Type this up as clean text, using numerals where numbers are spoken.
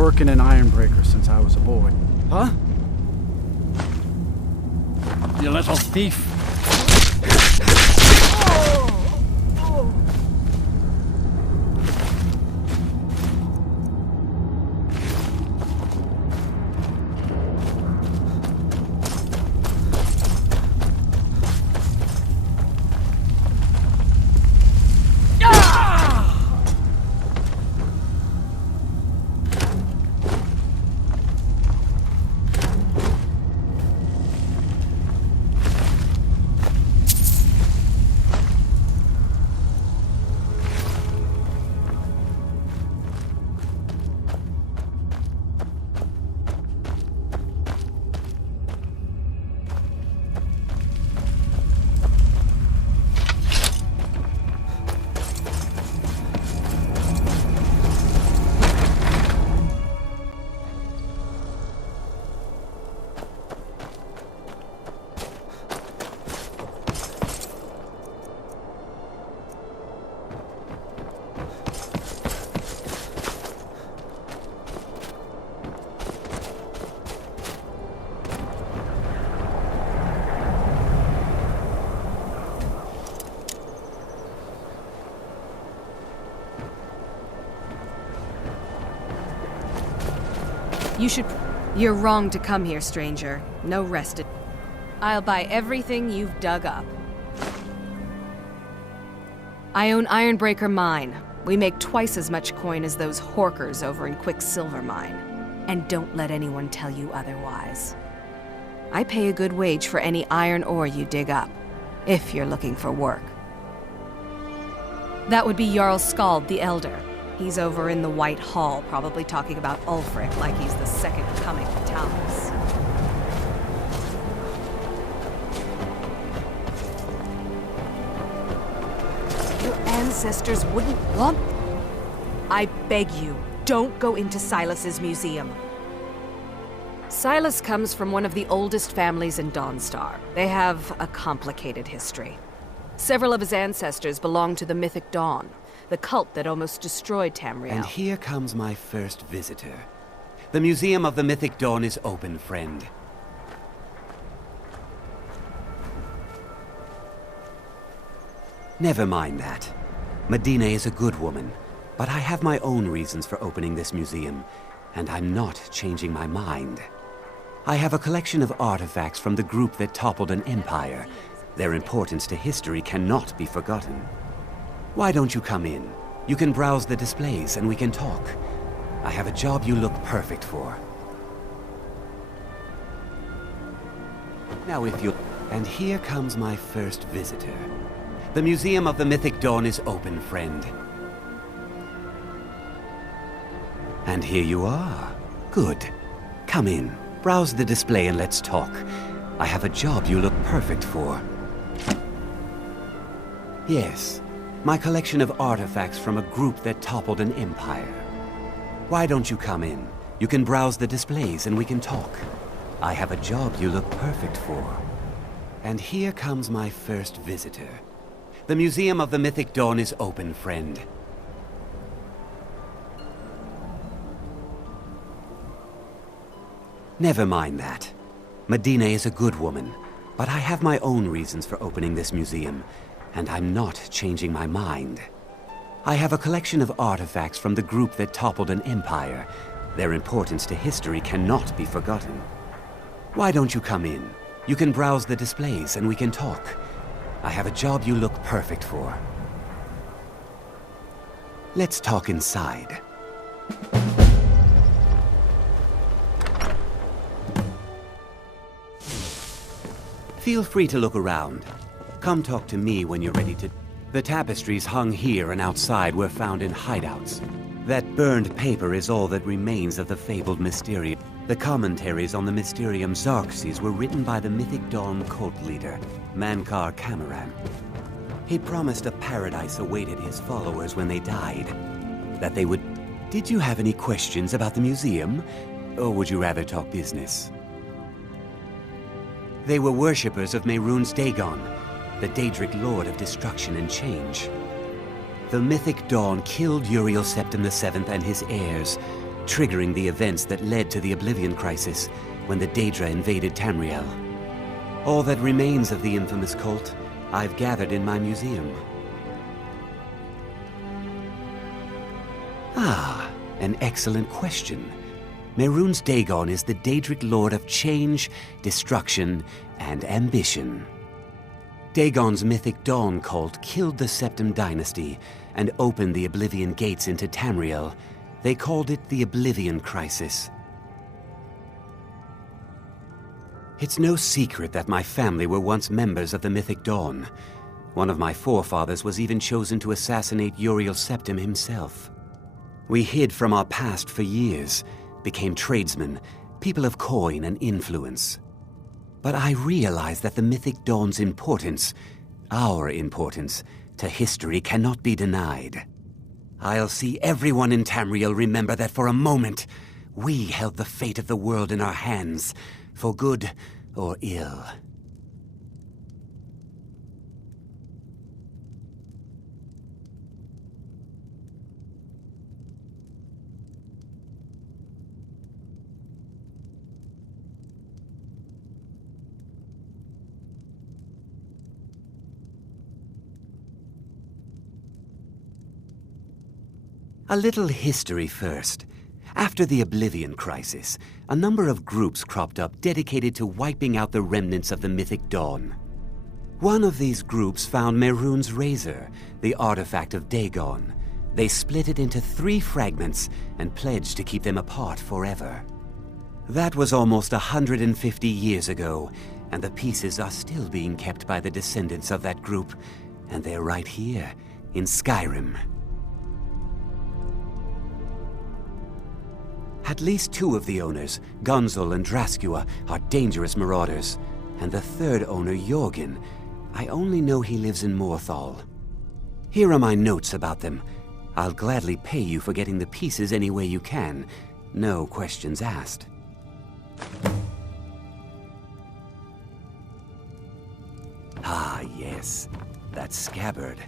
working in Ironbreaker since I was a boy. Huh? You little thief! You're wrong to come here, stranger. No rest. I'll buy everything you've dug up. I own Ironbreaker Mine. We make twice as much coin as those horkers over in Quicksilver Mine. And don't let anyone tell you otherwise. I pay a good wage for any iron ore you dig up, if you're looking for work. That would be Jarl Skald the Elder. He's over in the White Hall, probably talking about Ulfric like he's the second coming of Talos. Your ancestors wouldn't want... I beg you, don't go into Silas's museum. Silas comes from one of the oldest families in Dawnstar. They have a complicated history. Several of his ancestors belong to the Mythic Dawn, the cult that almost destroyed Tamriel. And here comes my first visitor. The Museum of the Mythic Dawn is open, friend. Never mind that. Medina is a good woman, but I have my own reasons for opening this museum, and I'm not changing my mind. I have a collection of artifacts from the group that toppled an empire. Their importance to history cannot be forgotten. Why don't you come in? You can browse the displays and we can talk. I have a job you look perfect for. Now if you... And here comes my first visitor. The Museum of the Mythic Dawn is open, friend. And here you are. Good. Come in, browse the display and let's talk. I have a job you look perfect for. Yes. My collection of artifacts from a group that toppled an empire. Why don't you come in? You can browse the displays and we can talk. I have a job you look perfect for. And here comes my first visitor. The Museum of the Mythic Dawn is open, friend. Never mind that. Medina is a good woman, but I have my own reasons for opening this museum. And I'm not changing my mind. I have a collection of artifacts from the group that toppled an empire. Their importance to history cannot be forgotten. Why don't you come in? You can browse the displays and we can talk. I have a job you look perfect for. Let's talk inside. Feel free to look around. Come talk to me when you're ready to... The tapestries hung here and outside were found in hideouts. That burned paper is all that remains of the fabled Mysterium. The commentaries on the Mysterium Xarxes were written by the Mythic Dawn cult leader, Mankar Cameron. He promised a paradise awaited his followers when they died. That they would... Did you have any questions about the museum? Or would you rather talk business? They were worshippers of Mehrunes Dagon, the Daedric Lord of Destruction and Change. The Mythic Dawn killed Uriel Septim VII and his heirs, triggering the events that led to the Oblivion Crisis when the Daedra invaded Tamriel. All that remains of the infamous cult I've gathered in my museum. Ah, an excellent question. Mehrunes Dagon is the Daedric Lord of change, destruction, and ambition. Dagon's mythic Dawn cult killed the Septim Dynasty and opened the Oblivion Gates into Tamriel. They called it the Oblivion Crisis. It's no secret that my family were once members of the mythic Dawn. One of my forefathers was even chosen to assassinate Uriel Septim himself. We hid from our past for years, became tradesmen, people of coin and influence. But I realized that the mythic Dawn's importance, our importance, to history cannot be denied. I'll see everyone in Tamriel remember that for a moment, we held the fate of the world in our hands, for good or ill. A little history first. After the Oblivion Crisis, a number of groups cropped up dedicated to wiping out the remnants of the mythic Dawn. One of these groups found Mehrunes' razor, the artifact of Dagon. They split it into 3 fragments and pledged to keep them apart forever. That was almost 150 years ago, and the pieces are still being kept by the descendants of that group, and they're right here, in Skyrim. At least 2 of the owners, Gunzel and Draskua, are dangerous marauders. And the 3rd owner, Jorgen, I only know he lives in Morthal. Here are my notes about them. I'll gladly pay you for getting the pieces any way you can. No questions asked. Ah, yes. That scabbard.